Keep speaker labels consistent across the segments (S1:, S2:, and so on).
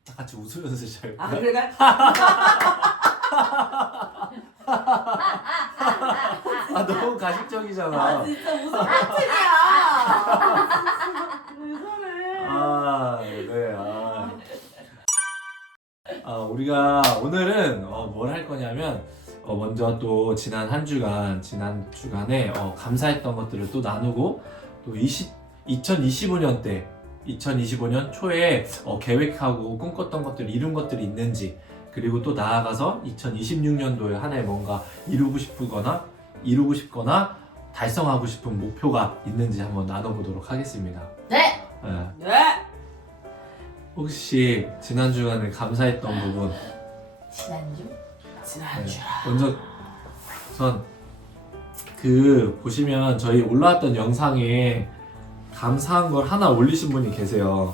S1: 다 같이 웃으면서 시작할까?
S2: 아 그래?
S1: 아 너무 가식적이잖아.
S2: 아 진짜 무슨 파트야? 왜 그래?
S1: 아 네. 우리가 오늘은 뭘 할 거냐면 먼저 또 지난 주간에 감사했던 것들을 또 나누고 또 2025년 초에 계획하고 꿈꿨던 것들 이룬 것들이 있는지, 그리고 또 나아가서 2026년도에 한 해 뭔가 이루고 싶거나 달성하고 싶은 목표가 있는지 한번 나눠보도록 하겠습니다.
S3: 네.
S1: 네.
S2: 네.
S1: 혹시 지난 주간에 감사했던 부분
S3: 지난주?
S2: 지난주.
S1: 먼저 우선 보시면 저희 올라왔던 영상에 감사한 걸 하나 올리신 분이 계세요.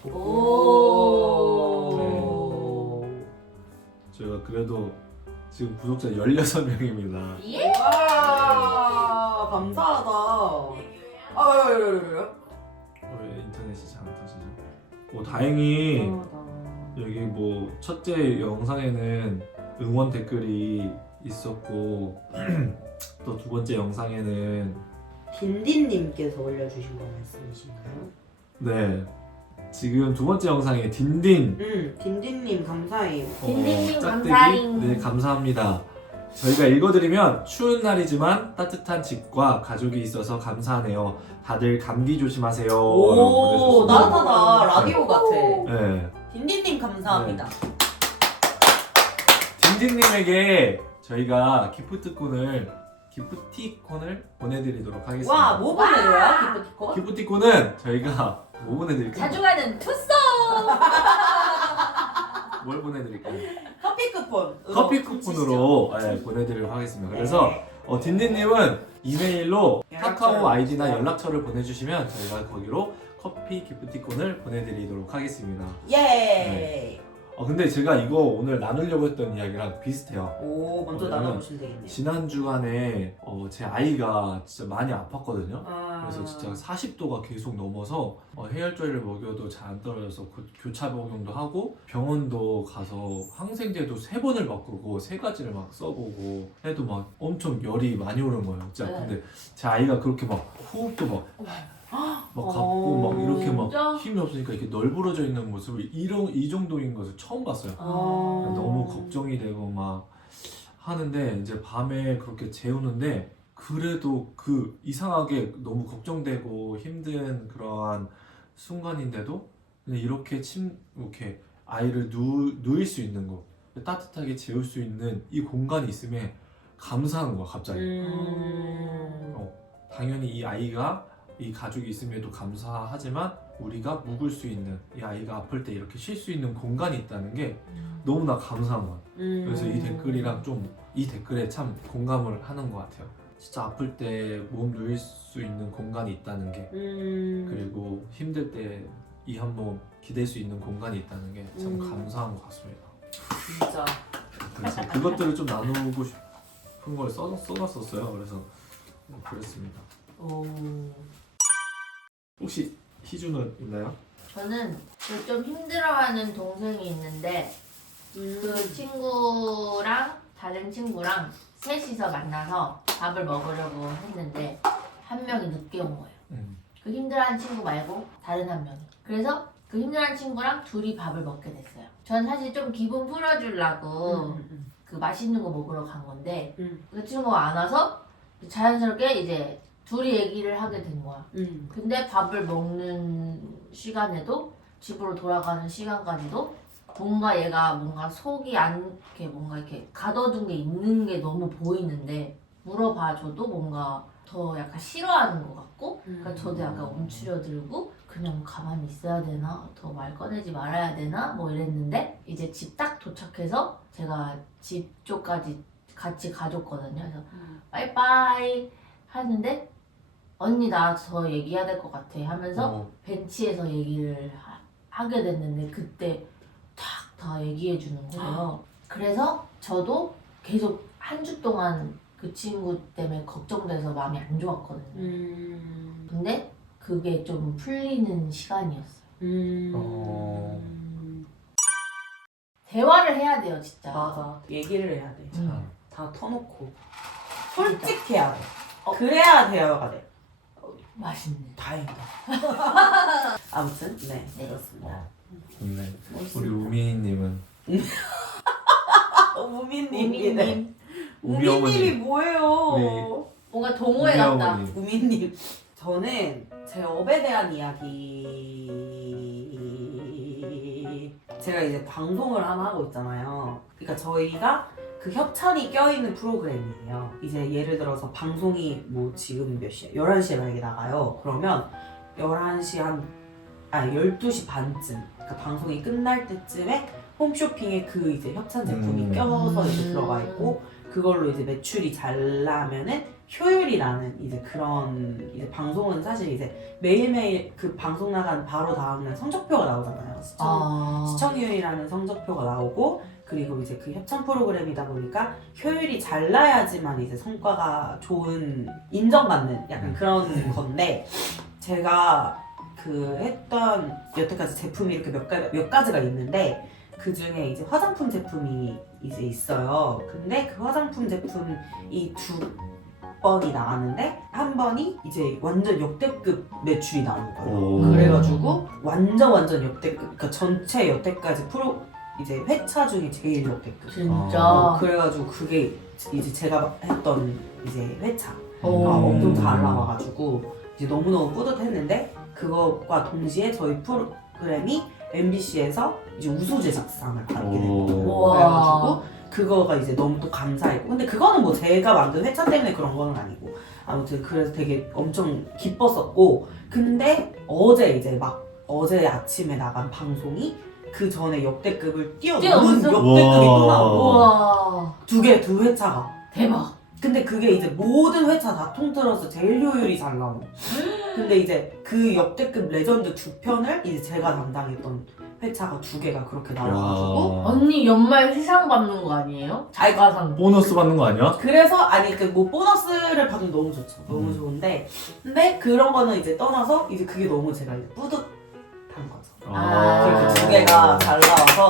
S2: 오.
S1: 저희가 그래도 지금 구독자 16명입니다.
S3: 예?
S2: 와 감사하다. 아 왜?
S1: 왜 인터넷이 잘 안 터지죠? 다행히 여기 첫째 영상에는 응원 댓글이 있었고 또 두 번째 영상에는
S2: 딘딘님께서 올려주신 거 말씀이신가요?
S1: 네, 지금 두 번째 영상에 딘딘
S2: 딘딘님 감사해요.
S3: 딘딘님
S1: 짝대기?
S3: 감사잉.
S1: 네, 감사합니다. 저희가 읽어드리면 추운 날이지만 따뜻한 집과 가족이 있어서 감사하네요. 다들 감기 조심하세요.
S2: 오
S1: 라고 보내주셨습니다.
S2: 따뜻하다. 라디오 같아.
S1: 네.
S2: 딘딘님 감사합니다.
S1: 딘딘님에게 저희가 기프티콘을 보내드리도록 하겠습니다.
S2: 와 뭐 보내줘요? 기프티콘?
S1: 기프티콘은 저희가 뭐 보내드릴까요?
S3: 자주 가는 투썸.
S1: 뭘 보내드릴까요?
S2: 커피 쿠폰.
S1: 커피 쿠폰으로 보내드리도록 하겠습니다. 그래서 딘딘님은 이메일로 카카오 아이디나 연락처를 보내주시면 저희가 거기로 커피 기프티콘을 보내드리도록 하겠습니다.
S2: 예.
S1: 근데 제가 이거 오늘 나누려고 했던 이야기랑 비슷해요.
S2: 오 먼저
S1: 왜냐면
S2: 나눠보시면 되겠네요.
S1: 지난 주간에 제 아이가 진짜 많이 아팠거든요.
S2: 아.
S1: 그래서 진짜 40도가 계속 넘어서 해열제를 먹여도 잘 안 떨어져서 교차 복용도 하고 병원도 가서 항생제도 3번을 바꾸고 3가지를 막 써보고 해도 막 엄청 열이 많이 오른 거예요. 진짜.
S3: 네.
S1: 근데 제 아이가 그렇게 막 호흡도 막 갖고 막 이렇게 막
S3: 진짜?
S1: 힘이 없으니까 이렇게 널브러져 있는 모습을 이 정도인 것을 처음 봤어요. 너무 걱정이 되고 막 하는데 이제 밤에 그렇게 재우는데 그래도 이상하게 너무 걱정되고 힘든 그러한 순간인데도 그냥 이렇게 아이를 누일 수 있는 거, 따뜻하게 재울 수 있는 이 공간이 있음에 감사한 거야 갑자기. 당연히 이 가족이 있음에도 감사하지만 우리가 묵을 수 있는, 이 아이가 아플 때 이렇게 쉴 수 있는 공간이 있다는 게 너무나 감사한 거야. 그래서 이 댓글에 참 공감을 하는 것 같아요. 진짜 아플 때 몸 누일 수 있는 공간이 있다는 게, 그리고 힘들 때 이 한 몸 기댈 수 있는 공간이 있다는 게 참 감사한 것 같습니다.
S2: 진짜.
S1: 그래서 그것들을 좀 나누고 싶은 걸 써놨었어요. 그래서 그랬습니다.
S2: 오.
S1: 혹시 희주는 있나요?
S3: 저는 좀 힘들어하는 동생이 있는데 그 친구랑 다른 친구랑 셋이서 만나서 밥을 먹으려고 했는데 한 명이 늦게 온 거예요. 그 힘들어하는 친구 말고 다른 한 명이. 그래서 그 힘들어하는 친구랑 둘이 밥을 먹게 됐어요. 전 사실 좀 기분 풀어주려고 그 맛있는 거 먹으러 간 건데 그 친구가 안 와서 자연스럽게 이제 둘이 얘기를 하게 된 거야. 근데 밥을 먹는 시간에도 집으로 돌아가는 시간까지도 뭔가 얘가 속이 이렇게 가둬둔 게 있는 게 너무 보이는데 물어봐줘도 뭔가 더 약간 싫어하는 것 같고, 그러니까 저도 약간 움츠려들고 그냥 가만히 있어야 되나, 더 말 꺼내지 말아야 되나 뭐 이랬는데 이제 집 딱 도착해서 제가 집 쪽까지 같이 가줬거든요. 그래서 빠이빠이 하는데 언니 나 더 얘기해야 될 것 같아 하면서 벤치에서 얘기를 하게 됐는데 그때 탁 다 얘기해 주는 거예요. 그래서 저도 계속 한 주 동안 그 친구 때문에 걱정돼서 마음이 안 좋았거든요. 근데 그게 좀 풀리는 시간이었어요. 대화를 해야 돼요 진짜.
S2: 맞아. 얘기를 해야 돼.
S3: 음.
S2: 다 터놓고 솔직해야 돼. 그래야 대화가 돼.
S3: 맛있네.
S2: 다행이다. 아무튼 네,
S3: 네.
S2: 그렇습니다.
S1: 좋네.
S2: 멋있습니다.
S1: 우리 우미님은
S2: 우미님이네.
S3: 우미님
S1: 우미
S2: 우미님이
S1: 어머니.
S2: 뭐예요?
S3: 뭔가 동호회
S1: 우미
S3: 같다.
S1: 어머니.
S2: 우미님. 저는 제 업에 대한 이야기. 제가 이제 방송을 하나 하고 있잖아요. 그러니까 저희가 그 협찬이 껴있는 프로그램이에요. 이제 예를 들어서 방송이 뭐 지금 몇 시야? 11시에 만약에 나가요. 그러면 11시 12시 반쯤 그러니까 방송이 끝날 때쯤에 홈쇼핑에 그 이제 협찬 제품이 껴서 이제 들어가 있고 그걸로 이제 매출이 잘 나면은 효율이라는 이제 그런 이제 방송은 사실 이제 매일매일 그 방송 나간 바로 다음날 성적표가 나오잖아요. 시청률이라는 성적표가 나오고 그리고 이제 그 협찬 프로그램이다 보니까 효율이 잘 나야지만 이제 성과가 좋은 인정받는 약간 그런 건데 제가 그 했던 여태까지 제품이 이렇게 몇 가지가 있는데 그 중에 이제 화장품 제품이 이제 있어요. 근데 그 화장품 제품이 2번이 나왔는데 한 번이 이제 완전 역대급 매출이 나온 거예요.
S1: 오.
S2: 그래가지고 완전 역대급, 그러니까 전체 여태까지 이제 회차 중에 제일 역대급.
S3: 진짜.
S2: 그래가지고 그게 이제 제가 했던 이제 회차가
S3: 오.
S2: 엄청 잘 나와가지고 이제 너무너무 뿌듯했는데 그것과 동시에 저희 프로그램이 MBC에서 이제 우수 제작상을 받게 된 거예요.
S3: 우와.
S2: 그래가지고 그거가 이제 너무 또 감사했고 근데 그거는 뭐 제가 만든 회차 때문에 그런 거는 아니고 아무튼 그래서 되게 엄청 기뻤었고 근데 어제 아침에 나간 방송이 그 전에 역대급을 뛰어넘은
S3: 뛰어넘었어?
S2: 역대급이 또
S1: 우와.
S2: 나오고
S3: 우와.
S2: 두 회차가
S3: 대박.
S2: 근데 그게 이제 모든 회차 다 통틀어서 제일 효율이 잘 나오는 근데 이제 그 역대급 레전드 2편을 이제 제가 담당했던 회차가 2개가 그렇게 나와가지고
S3: 언니 연말 시상 받는 거 아니에요? 자가상.
S1: 보너스 받는 거 아니야?
S2: 그래서 아니 그 뭐 보너스를 받으면 너무 좋죠. 너무 좋은데 근데 그런 거는 이제 떠나서 이제 그게 너무 제가 이제 뿌듯한 거죠. 그렇게 2개가 잘 나와서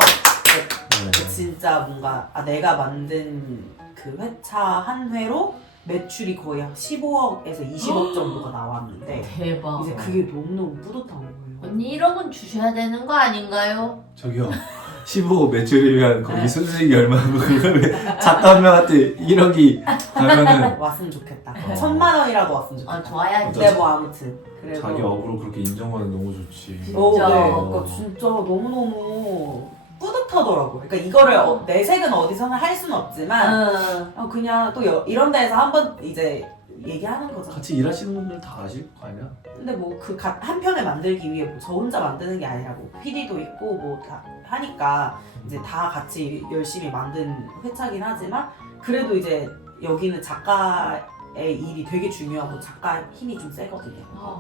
S2: 진짜 뭔가 내가 만든 그 회차 한 회로 매출이 거의 한 15억에서 20억 정도가 나왔는데
S3: 대박.
S2: 이제 그게 너무너무 뿌듯한 거예요.
S3: 언니 1억은 주셔야 되는 거 아닌가요?
S1: 저기요. 15 매출이면 거기
S2: 네.
S1: 순수익이 얼마고 그러면 작가 한 명한테 1억이 가면은
S2: 왔으면 좋겠다. 1000만 원이라도 왔으면 좋겠다.
S3: 좋아야지.
S2: 근데 뭐 아무튼 그래서
S1: 자기 업으로 그렇게 인정하면 너무 좋지.
S3: 진짜.
S2: 네. 그러니까 진짜 너무너무 뿌듯하더라고요. 그러니까 이거를 내색은 어디서나 할 수는 없지만 그냥 또 이런 데에서 한번 이제 얘기하는 거죠.
S1: 같이 일하시는 분들 다 아실 거 아니야?
S2: 근데 뭐 그 한 편을 만들기 위해 저 혼자 만드는 게 아니라 뭐 PD도 있고 뭐 다 하니까 이제 다 같이 열심히 만든 회차긴 하지만 그래도 이제 여기는 작가의 일이 되게 중요하고 작가 힘이 좀 세거든요.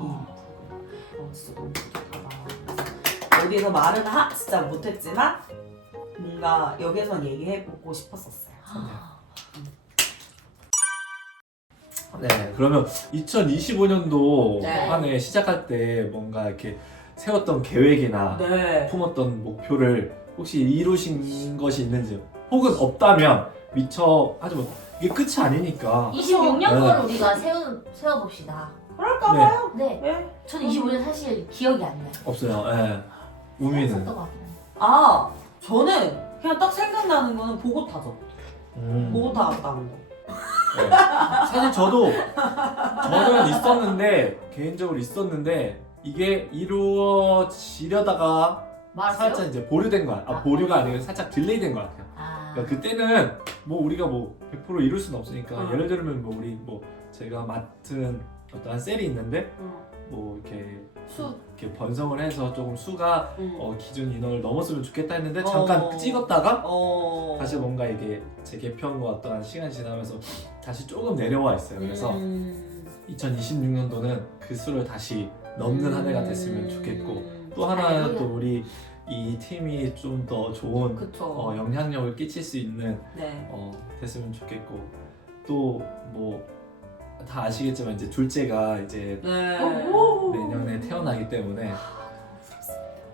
S2: 진짜 너무 뿌듯하다. 어디서 말은 진짜 못했지만 뭔가 여기선 얘기해보고 싶었었어요.
S1: 네, 그러면 2025년도
S2: 네.
S1: 한 해 시작할 때 뭔가 이렇게 세웠던 계획이나
S2: 네.
S1: 품었던 목표를 혹시 이루신 것이 있는지 혹은 없다면 미처 하지만 이게 끝이 아니니까
S3: 26년
S1: 네.
S3: 거를 우리가 세워봅시다.
S2: 그럴까 봐요.
S3: 네.
S2: 네.
S3: 전 25년 사실 기억이 안 나요.
S1: 없어요. 예. 우미는
S3: 했었던 것 같긴 한데.
S2: 저는 그냥 딱 생각나는 거는 보고타죠. 보고타 갔다 온 거.
S1: 네. 사실 저는 있었는데 개인적으로 있었는데 이게 이루어지려다가
S3: 말았어요?
S1: 살짝 이제 보류된 거야. 보류가 아니라 살짝 딜레이된 것 같아요. 그러니까 그때는 뭐 우리가 뭐 100% 이룰 수는 없으니까 예를 들면 뭐 우리 뭐 제가 맡은 어떠한 셀이 있는데 뭐 이렇게 이렇게 번성을 해서 조금 수가 기준 인원을 넘었으면 좋겠다 했는데 잠깐 찍었다가 다시 뭔가 이게 제 개편과 어떠한 시간이 지나면서 다시 조금 내려와 있어요. 그래서 2026년도는 그 수를 다시 넘는 한 해가 됐으면 좋겠고 또 하나 또 우리 이 팀이 좀 더 좋은
S2: 그쵸.
S1: 영향력을 끼칠 수 있는
S2: 네.
S1: 됐으면 좋겠고 또 뭐 다 아시겠지만 이제 둘째가 이제
S2: 네.
S1: 내년에 태어나기 때문에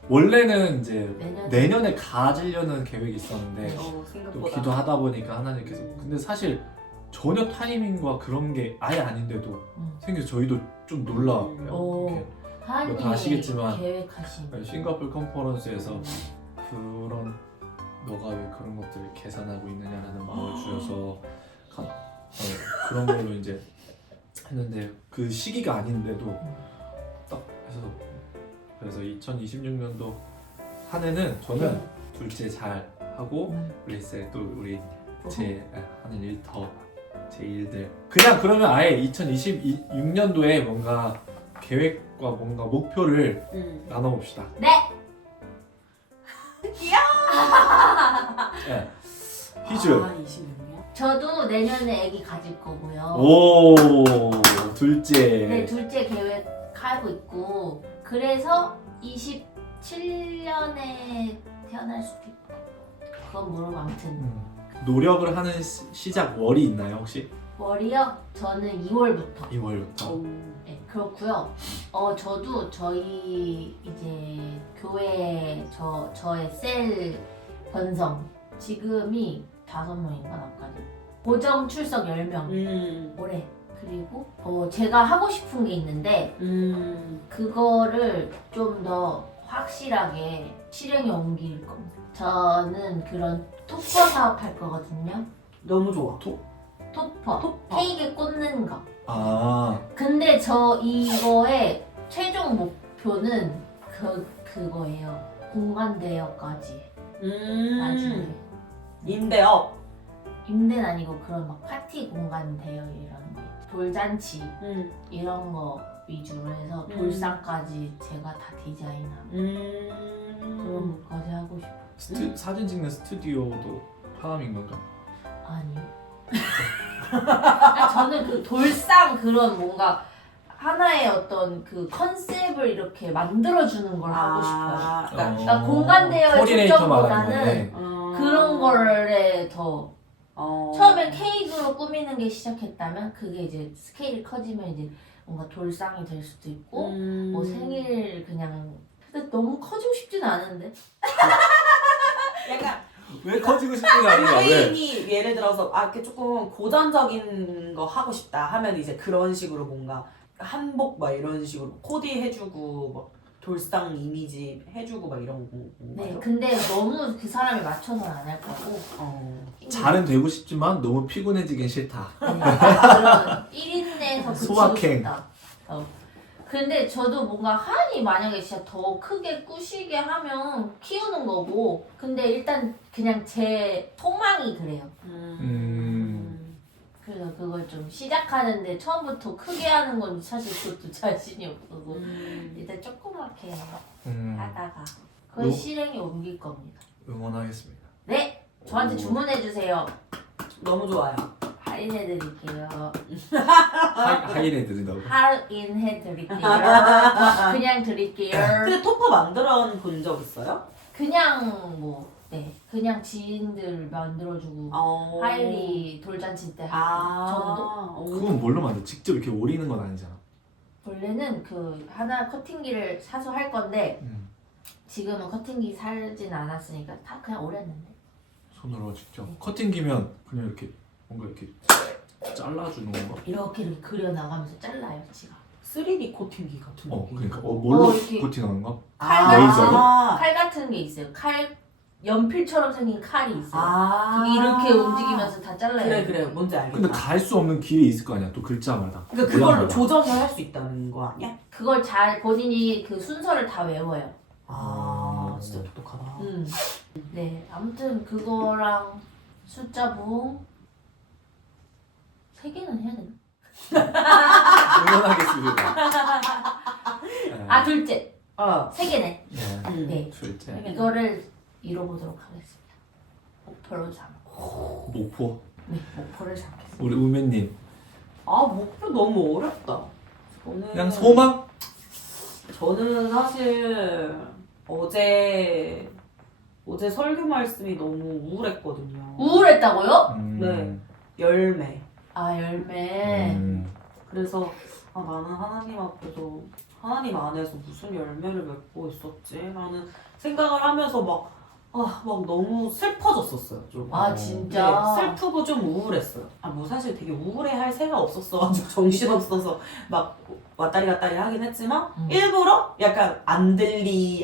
S1: 원래는 이제
S3: 내년에
S1: 내년에 가지려는 계획이 있었는데 또
S2: 생각보다.
S1: 기도하다 보니까 하나님께서 근데 사실 전혀 타이밍과 그런 게 아예 아닌데도 생겨서 저희도 좀 놀라요.
S3: 오.
S1: 이렇게
S3: 하나님이
S1: 다 아시겠지만
S3: 계획하신
S1: 싱가포르 컨퍼런스에서 그런 너가 왜 그런 것들을 계산하고 있느냐라는 마음을 주셔서 그런 걸로 이제 했는데 그 시기가 아닌데도 딱 해서 그래서 2026년도 한 해는 저는 둘째 잘 하고 우리 이제 또 우리 제 하는 일 더 제 일들 그냥 그러면 아예 2026년도에 뭔가 계획과 뭔가 목표를 나눠봅시다.
S3: 네!
S1: 네. 희주.
S2: 아 26년?
S3: 저도 내년에 아기 가질 거고요.
S1: 오 둘째.
S3: 네, 둘째 계획하고 있고 그래서 27년에 태어날 수도 있고 그건 모르고 아무튼
S1: 노력을 하는 시작 월이 있나요 혹시?
S3: 월이요? 저는 2월부터
S1: 2월부터.
S3: 네, 그렇고요. 저도 저희 이제 교회 저의 셀 번성 지금이 5명인가 나까지 고정 출석 10명 올해 그리고 제가 하고 싶은 게 있는데 그거를 좀 더 확실하게 실행에 옮길 겁니다. 저는 그런 토퍼 사업 할 거거든요.
S2: 너무 좋아.
S3: 토퍼. 케이크 꽂는 거.
S1: 아
S3: 근데 저 이거의 최종 목표는 그거예요. 공간 대여까지 나중에
S2: 인대업.
S3: 임대는 아니고 그런 막 파티 공간 대여 이런 거 돌잔치 이런 거 위주로 해서 돌상까지 제가 다 디자인하고 그런 것까지 하고 싶어요.
S1: 사진 찍는 스튜디오도 하남인 건가?
S3: 아니요. 저는 그 돌상 그런 뭔가 하나의 어떤 그 컨셉을 이렇게 만들어주는 걸 하고 싶어요. 그러니까 공간 대여의
S1: 코디네이터 말하는
S3: 초점보다는
S1: 거네.
S3: 그런 거에 더 처음엔 케이크로 꾸미는 게 시작했다면 그게 이제 스케일이 커지면 이제 뭔가 돌상이 될 수도 있고 뭐 생일 그냥 근데 너무 커지고 싶진 않은데
S2: 약간
S1: 왜 커지고 싶지 않은 거야? 왜?
S2: 의뢰인이 예를 들어서 이렇게 조금 고전적인 거 하고 싶다 하면 이제 그런 식으로 뭔가 한복 막 이런 식으로 코디 해주고 막 돌상 이미지 해주고 막 이런 거.
S3: 네 근데 너무 그 사람에 맞춰서는 안 할 거고
S1: 잘은 되고 싶지만 너무 피곤해지긴 싫다.
S3: 네, 그런 1인 내에서 그치고
S1: 소확행.
S3: 싶다. 근데 저도 뭔가 하은이 만약에 진짜 더 크게 꾸시게 하면 키우는 거고 근데 일단 그냥 제 소망이 그래요. 그래서 그걸 좀 시작하는데 처음부터 크게 하는 건 사실 그것도 자신이 없어서 일단 조그맣게 하다가 그걸 실행에 옮길 겁니다.
S1: 응원하겠습니다.
S3: 네! 저한테 주문해 주세요.
S2: 너무 좋아요.
S3: 할인해 드릴게요.
S1: 하이래 드린다고?
S3: 할인해 드릴게요. 그냥 드릴게요.
S2: 근데 토퍼 만들어 본 적 있어요?
S3: 그냥 그냥 지인들 만들어주고 하일이 돌잔치 때 하고 정도?
S1: 그건 뭘로 만들어? 직접 이렇게 오리는 건 아니잖아.
S3: 원래는 그 하나 커팅기를 사서 할 건데 지금은 커팅기 사진 않았으니까 다 그냥 오랬는데
S1: 손으로 직접 커팅기면 그냥 이렇게 뭔가 이렇게 잘라주는 건가?
S3: 이렇게 그려 나가면서 잘라요 지가.
S2: 3D 코팅기 같은 거.
S1: 그러니까 뭘로
S3: 이렇게
S1: 코팅하는 거?
S3: 레이저로?
S2: 아,
S3: 칼 같은 게 있어요. 연필처럼 생긴 칼이 있어요.
S2: 아.
S3: 그게 이렇게 움직이면서 다 잘라요.
S2: 그래 뭔지 알겠다.
S1: 근데 갈 수 없는 길이 있을 거 아니야. 또 글자마다.
S2: 그러니까 그걸로
S1: 모양마다.
S2: 조정을 할 수 있다는 거 아니야?
S3: 그걸 잘 본인이 그 순서를 다 외워요.
S2: 진짜 똑똑하다.
S3: 네, 아무튼 그거랑 숫자 부호 3개는 해야 되나?
S1: 응원하겠습니다.
S3: 아 둘째 3개네.
S1: 네.
S3: 네.
S1: 둘째.
S3: 이거를 이뤄보도록 하겠습니다. 목표로 삼고.
S1: 목포.
S3: 네, 목표를 삼겠습니다.
S1: 우리 우매님.
S2: 목표 너무 어렵다.
S1: 그냥 소망?
S2: 저는 사실 어제 설교 말씀이 너무 우울했거든요.
S3: 우울했다고요?
S2: 네. 열매.
S3: 아 열매.
S2: 그래서 나는 하나님 앞에서 하나님 안에서 무슨 열매를 맺고 있었지? 라는 생각을 하면서 막 너무 슬퍼졌었어요. 좀.
S3: 아
S2: 네,
S3: 진짜.
S2: 슬프고 좀 우울했어요. 뭐 사실 되게 우울해할 새가 없었어가지고 정신없어서 막 왔다리 갔다리 하긴 했지만 일부러 약간 안 들리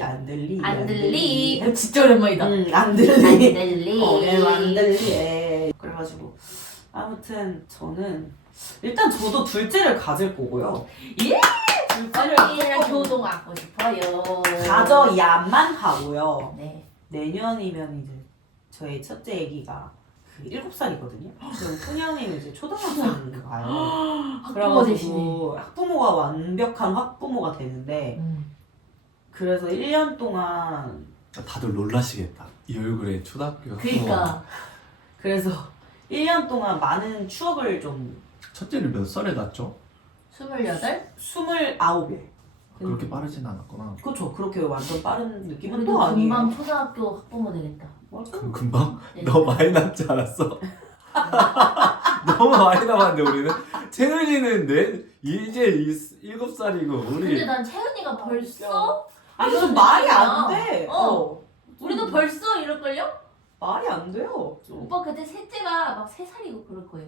S3: 진짜 오랜만이다.
S2: 안 들리
S3: 안들리.
S2: 안 들리 그래가지고 아무튼 일단 저도 둘째를 가질 거고요.
S3: 예?
S2: 둘째를
S3: 언니랑
S2: 무조건
S3: 교동하고 싶어요.
S2: 가져야만 하고요.
S3: 네.
S2: 내년이면 이제 저희 첫째 아기가 7살이거든요. 그럼 후년이면 이제 초등학생 가요.
S3: 학부모 대신에.
S2: 그래가지고 학부모가 완벽한 학부모가 되는데 그래서 1년 동안
S1: 다들 놀라시겠다. 이 얼굴에 초등학교
S3: 그니까.
S2: 그래서 1년 동안 많은 추억을 좀
S1: 첫째를 몇 살에 낳았죠?
S3: 28?
S2: 29에
S1: 그렇게 빠르진 않았구나.
S2: 그렇죠. 그렇게 완전 빠른 느낌은
S3: 우리도
S2: 또 아니에요.
S3: 금방 초등학교 학부모 되겠다.
S2: 맞아.
S1: 금방?
S3: 네.
S1: 너 많이 낳지 않았어? 너무 많이 남았는데 우리는 채은이는 이제 7살이고
S3: 근데
S1: 우리
S3: 난 채은이가 벌써?
S2: 아니
S3: 이런
S2: 좀 말이
S3: 느낌이야.
S2: 안 돼.
S3: 우리도 벌써 이럴걸요?
S2: 말이 안 돼요. 좀.
S3: 오빠 그때 셋째가 막 3살이고 그럴 거예요.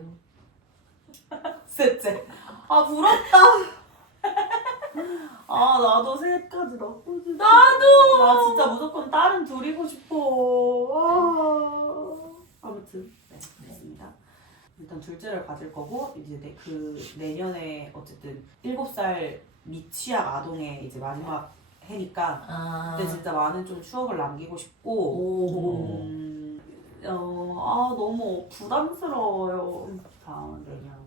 S2: 셋째. 아 부럽다. 아 나도 셋까지 낳고 싶어. 나도. 나 진짜 무조건 딸은 둘이고 싶어. 아무튼 네 그렇습니다. 일단 둘째를 가질 거고 이제 내년에 어쨌든 7살 미취학 아동의 이제 마지막 해니까
S3: 아.
S2: 그때 진짜 많은 좀 추억을 남기고 싶고
S3: 오.
S2: 너무 부담스러워요. 다음 내년.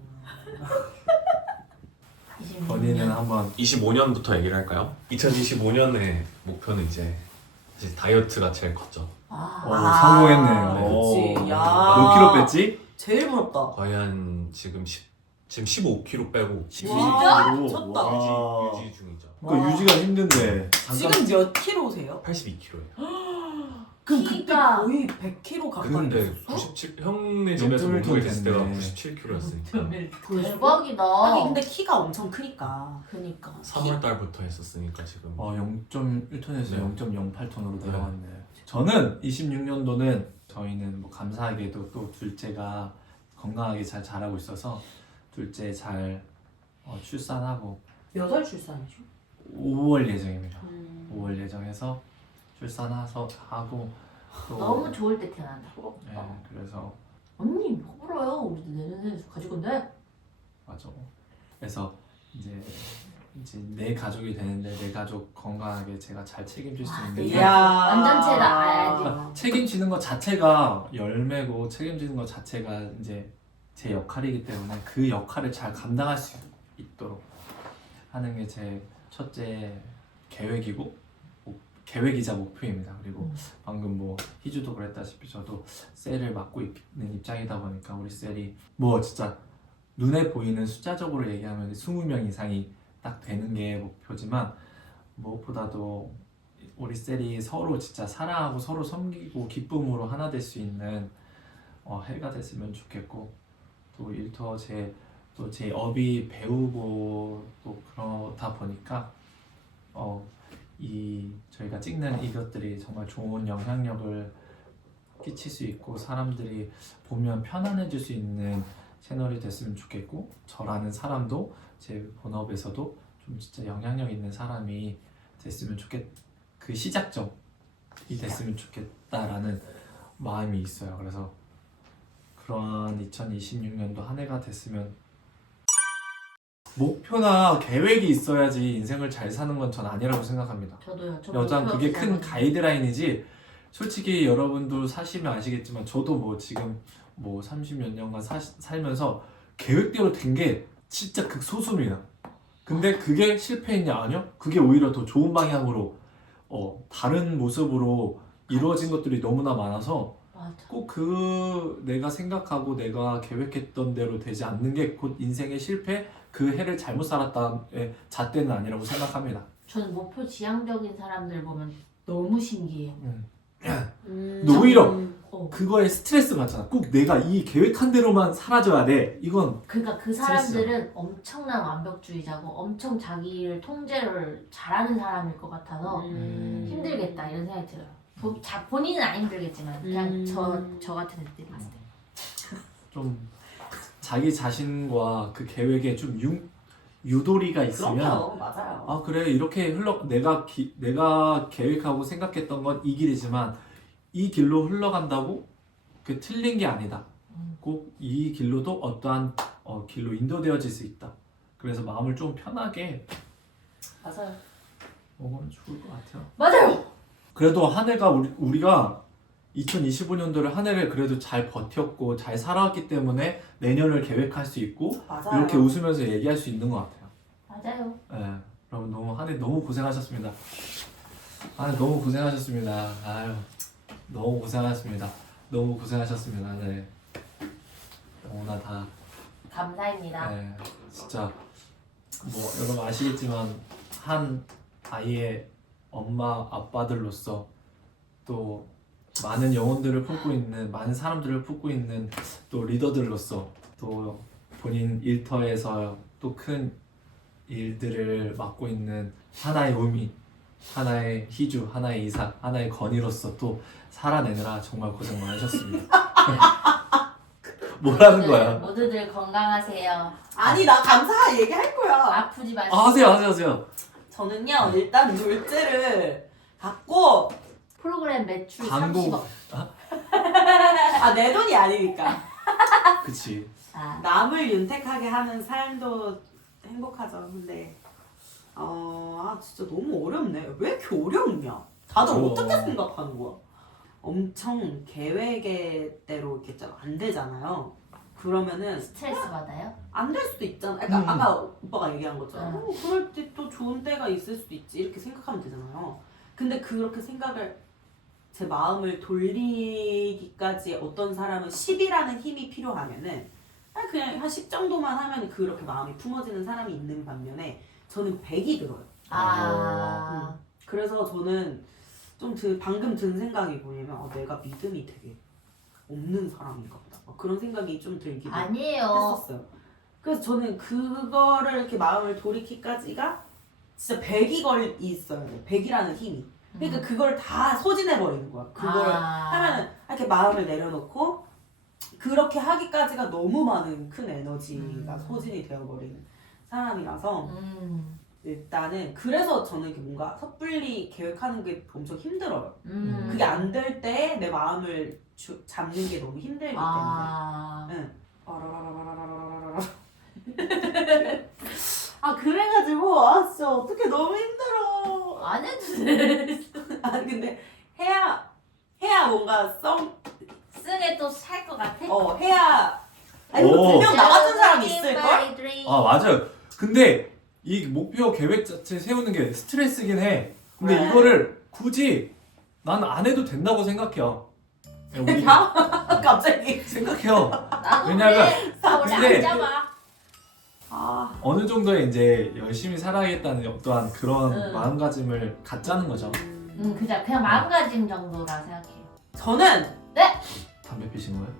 S1: 본인은 한번
S4: 25년부터 얘기를 할까요? 2025년의 목표는 이제 다이어트가 제일 컸죠.
S1: 성공했네요.
S2: 그치.
S1: 오.
S2: 야.
S1: 몇 킬로 뺐지?
S2: 제일 부럽다.
S4: 거의 한 지금 15kg 빼고
S2: 진짜?
S1: 오,
S2: 미쳤다.
S1: 와.
S4: 유지 중이죠.
S1: 그 유지가 힘든데
S2: 지금 몇 킬로세요?
S4: 82kg예요.
S2: 그럼
S3: 키가.
S2: 그때 거의 100킬로 가까이
S4: 근데
S2: 됐었어?
S4: 97 형네 집에서
S1: 0.1
S4: 몸무게 됐을 때가
S1: 됐네.
S4: 97kg였으니까
S3: 대박이다.
S2: 아니 근데 키가 엄청 크니까.
S3: 그니까.
S4: 3월 달부터 했었으니까 지금
S1: 0.1톤에서
S4: 네.
S1: 0.08톤으로
S4: 네.
S1: 내려왔네. 저는 26년도는 저희는 뭐 감사하게도 또 둘째가 건강하게 잘 자라고 있어서 둘째 잘 출산하고
S2: 몇 월 출산이죠?
S1: 5월 예정입니다. 5월 예정해서 출산해서 하고 또
S3: 너무 좋을 때 태어난다.
S2: 부럽다.
S1: 네, 그래서
S3: 언니 호불어요. 우리도 내년에 가질 건데.
S1: 맞아. 그래서 이제 내 가족이 되는데 내 가족 건강하게 제가 잘 책임질 수 있는 게
S3: 완전체다. 알지.
S1: 책임지는 것 자체가 열매고 책임지는 것 자체가 이제 제 역할이기 때문에 그 역할을 잘 감당할 수 있도록 하는 게 제 첫째 계획이자 목표입니다. 그리고 방금 뭐 희주도 그랬다시피 저도 셀을 맡고 있는 입장이다 보니까 우리 셀이 뭐 진짜 눈에 보이는 숫자적으로 얘기하면 20명 이상이 딱 되는 게 목표지만 무엇보다도 우리 셀이 서로 진짜 사랑하고 서로 섬기고 기쁨으로 하나 될 수 있는 해가 됐으면 좋겠고 또 일터 제 업이 배우고 또 그러다 보니까 저희가 찍는 이것들이 정말 좋은 영향력을 끼칠 수 있고 사람들이 보면 편안해질 수 있는 채널이 됐으면 좋겠고 저라는 사람도 제 본업에서도 좀 진짜 영향력 있는 사람이 됐으면 그 시작점이 됐으면 좋겠다라는 마음이 있어요. 그래서 그런 2026년도 한 해가 됐으면 목표나 계획이 있어야지 인생을 잘 사는 건 전 아니라고 생각합니다.
S3: 저도요.
S1: 여전 그게 큰 가이드라인이지 솔직히 여러분도 사시면 아시겠지만 저도 뭐 지금 뭐 30몇 년간 살면서 계획대로 된 게 진짜 극소수입니다. 근데 그게 실패했냐? 아니요. 그게 오히려 더 좋은 방향으로 다른 모습으로 이루어진 것들이 너무나 많아서
S3: 맞아.
S1: 꼭 내가 생각하고 내가 계획했던 대로 되지 않는 게 곧 인생의 실패, 그 해를 잘못 살았다의 잣대는 아니라고 생각합니다.
S3: 저는 목표 지향적인 사람들 보면 너무 신기해요.
S1: 근데 오히려 그거에 스트레스 받잖아. 꼭 내가 이 계획한 대로만 사라져야 돼. 이건
S3: 그러니까 그
S1: 스트레스야.
S3: 사람들은 엄청난 완벽주의자고 엄청 자기를 통제를 잘하는 사람일 것 같아서 힘들겠다 이런 생각이 들어요. 본인은 안 힘들겠지만 그냥 저 같은 애들이 봤을 때.
S1: 좀 자기 자신과 그 계획에 좀 유도리가 있으면
S2: 그럼요, 맞아요.
S1: 아 그래 이렇게 내가 계획하고 생각했던 건 이 길이지만 이 길로 흘러간다고 그 틀린 게 아니다. 꼭 이 길로도 어떠한 길로 인도되어질 수 있다. 그래서 마음을 좀 편하게
S2: 맞아요.
S1: 먹으면 좋을 것 같아요.
S3: 맞아요.
S1: 그래도 한 해가 우리가 2025년도를 한 해를 그래도 잘 버텼고 잘 살아왔기 때문에 내년을 계획할 수 있고
S2: 맞아요.
S1: 이렇게 웃으면서 얘기할 수 있는 것 같아요.
S3: 맞아요.
S1: 네, 여러분 한 해 너무 고생하셨습니다. 너무 고생하셨습니다. 아유 너무 고생하셨습니다. 너무 고생하셨습니다. 네, 너무나 다
S3: 감사합니다.
S1: 네, 진짜 뭐 여러분 아시겠지만 한 아이의 엄마 아빠들로서 또 많은 영혼들을 품고 있는 많은 사람들을 품고 있는 또 리더들로서 또 본인 일터에서 또 큰 일들을 맡고 있는 하나의 우미, 하나의 희주, 하나의 이삭, 하나의 건이로서 또 살아내느라 정말 고생 많으셨습니다. 뭐라는 거야?
S3: 모두들 건강하세요.
S2: 아니 나 감사 얘기할 거야.
S3: 아프지 마시고.
S1: 하세요.
S2: 저는요 일단 롤제를 갖고
S3: 프로그램 매출
S1: 광고.
S3: 30억.
S2: 내 돈이 아니니까
S1: 그치.
S2: 남을 윤택하게 하는 삶도 행복하죠. 근데 진짜 너무 어렵네. 왜 이렇게 어렵냐? 다들 어떻게 생각하는 거야? 엄청 계획대로 이렇게 좀 안 되잖아요. 그러면은
S3: 스트레스 받아요?
S2: 안 될 수도 있잖아. 그러니까 아까 오빠가 얘기한 것처럼
S3: 응.
S2: 그럴 때 또 좋은 때가 있을 수도 있지 이렇게 생각하면 되잖아요. 근데 그렇게 생각을 제 마음을 돌리기까지 어떤 사람은 10이라는 힘이 필요하면은 그냥 한 10 정도만 하면 그렇게 마음이 품어지는 사람이 있는 반면에 저는 100이 들어요. 그래서 저는 좀 방금 든 생각이 뭐냐면 내가 믿음이 되게 없는 사람인가 보다. 그런 생각이 좀 들기도
S3: 아니에요.
S2: 했었어요. 그래서 저는 그거를 이렇게 마음을 돌이키기까지가 진짜 100이 있어요. 100이라는 힘이. 그러니까 그걸 다 소진해버리는 거야. 그걸 하면은 이렇게 마음을 내려놓고 그렇게 하기까지가 너무 많은 큰 에너지가 소진이 되어버리는 사람이라서 일단은 그래서 저는 이렇게 뭔가 섣불리 계획하는 게 엄청 힘들어요. 그게 안 될 때 내 마음을 잡는 게 너무 힘들기 때문에. 응. 그래가지고 진짜 어떻게 너무 힘들어.
S3: 안 해도 돼.
S2: 근데 해야 뭔가
S3: 승에 또 살 것 같아?
S2: 해야 분명 나 같은 사람 있을걸?
S1: 맞아요. 근데 이 목표 계획 자체 세우는 게 스트레스긴 해. 근데
S2: 왜?
S1: 이거를 굳이 난 안 해도 된다고 생각해요. 우리
S2: 갑자기
S1: 생각해요.
S3: 나도
S1: 왜냐면
S3: 그래. 나 원래
S1: 근데
S3: 안 잡아.
S1: 어느 정도의 이제 열심히 살아야겠다는 어떠한 그런 마음가짐을 갖자는 거죠.
S3: 그냥 마음가짐 정도라 생각해요.
S2: 저는
S1: 담배 피신 거예요?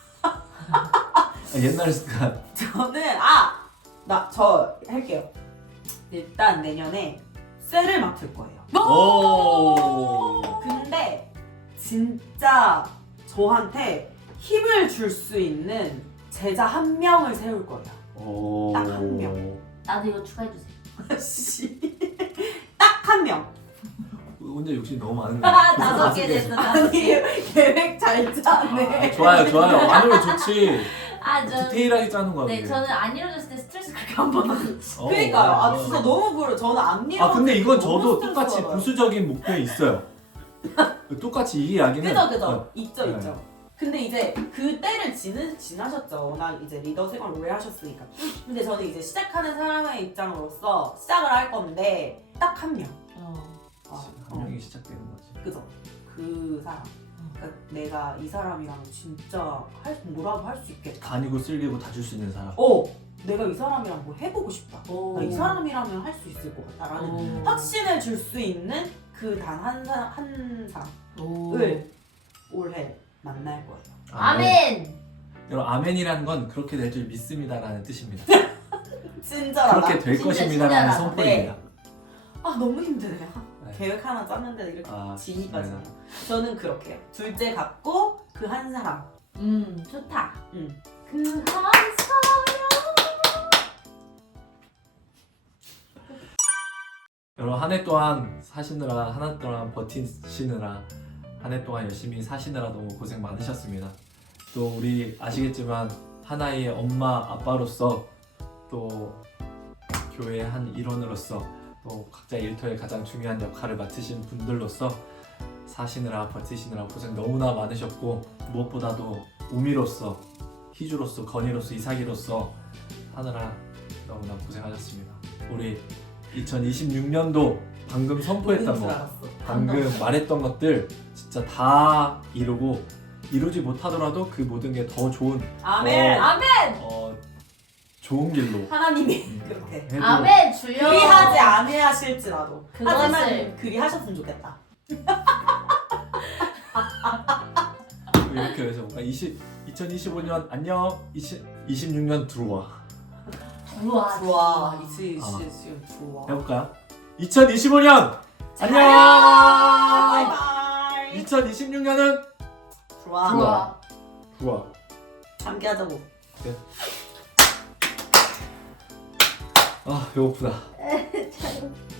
S1: 옛날 습관.
S2: 저는 저 할게요. 일단 내년에 쇠를 맡을 거예요.
S1: 오.
S2: 근데 진짜 저한테 힘을 줄 수 있는 제자 한 명을 세울 거예요. 딱 한 명.
S3: 나도 이거 추가해주세요.
S2: 딱 한 명.
S1: 혼자 욕심 너무 많은 거.
S3: 다섯 개 됐어.
S2: 아니 계획 잘 짜네.
S1: 좋아요. 많으면 좋지.
S3: 저
S1: 디테일하게 짜는 거야.
S3: 네,
S1: 그게.
S3: 저는 안 이루어졌을 때 스트레스 그렇게 안 받았어요.
S2: 그러니까요. 진짜 너무 부러워. 저는 안 미워.
S1: 근데 이건 저도 똑같이 부수적인 목표에 있어요. 똑같이 이 이야기는.
S2: 그죠. 있죠. 근데 이제 그 때를 지나셨죠. 워낙 이제 리더 생활 오래 하셨으니까. 근데 저는 이제 시작하는 사람의 입장으로서 시작을 할 건데 딱 한 명.
S1: 한 명이 시작되는 거지.
S2: 그죠. 그 사람. 그러니까 내가 이 사람이랑 진짜 뭐라도 할 수 있겠다.
S1: 간이고 쓸리고 다 줄 수 있는 사람.
S2: 내가 이 사람이랑 뭐 해보고 싶다. 나 이 사람이라면 할 수 있을 것 같다라는 확신을 줄 수 있는 그 단 한 사람을 올해 만날 거예요.
S3: 아멘.
S1: 여러분 아멘이라는 건 그렇게 될 줄 믿습니다라는 뜻입니다.
S2: 친절하다.
S1: 그렇게 될
S3: 진짜
S1: 것입니다라는
S3: 친절하다.
S1: 선포입니다.
S2: 아 너무 힘드네요.
S1: 네.
S2: 계획 하나 짰는데 이렇게
S1: 아,
S2: 지니까지는.
S1: 네.
S2: 저는 그렇게 해요. 둘째 같고 그 한 사람.
S3: 좋다.
S2: 그 한 사람.
S1: 여러분 한 해 동안 사시느라 한 해 동안 버티시느라 한 해 동안 열심히 사시느라 너무 고생 많으셨습니다. 또 우리 아시겠지만 하나의 엄마 아빠로서 또 교회의 한 일원으로서 또 각자 일터에 가장 중요한 역할을 맡으신 분들로서 사시느라 버티시느라 고생 너무나 많으셨고 무엇보다도 우미로서 희주로서 건이로서 이삭이로서 하느라 너무나 고생하셨습니다. 우리 2026년도 방금 선포했던
S2: 줄
S1: 거
S2: 알았어.
S1: 방금 말했던 것들 진짜 다 이루고 이루지 못하더라도 그 모든 게 더 좋은
S2: 아멘. 아멘.
S1: 좋은 길로
S2: 하나님이 그렇게.
S1: 해도
S3: 아멘 주여.
S2: 그리하지 않으실지라도. 하지만
S3: 그것을
S2: 그리하셨으면 좋겠다.
S1: 이렇게 해서 뭔가 2025년 안녕 26년 들어와
S3: 좋아.
S2: 좋아.
S1: 아.
S2: 좋아.
S1: 해볼까요? 2025년 안녕
S2: 바이바이.
S1: 2026년은
S2: 좋아.
S3: 좋아.
S1: 좋아
S2: 함께 하자고.
S1: 아 배고프다
S3: 참.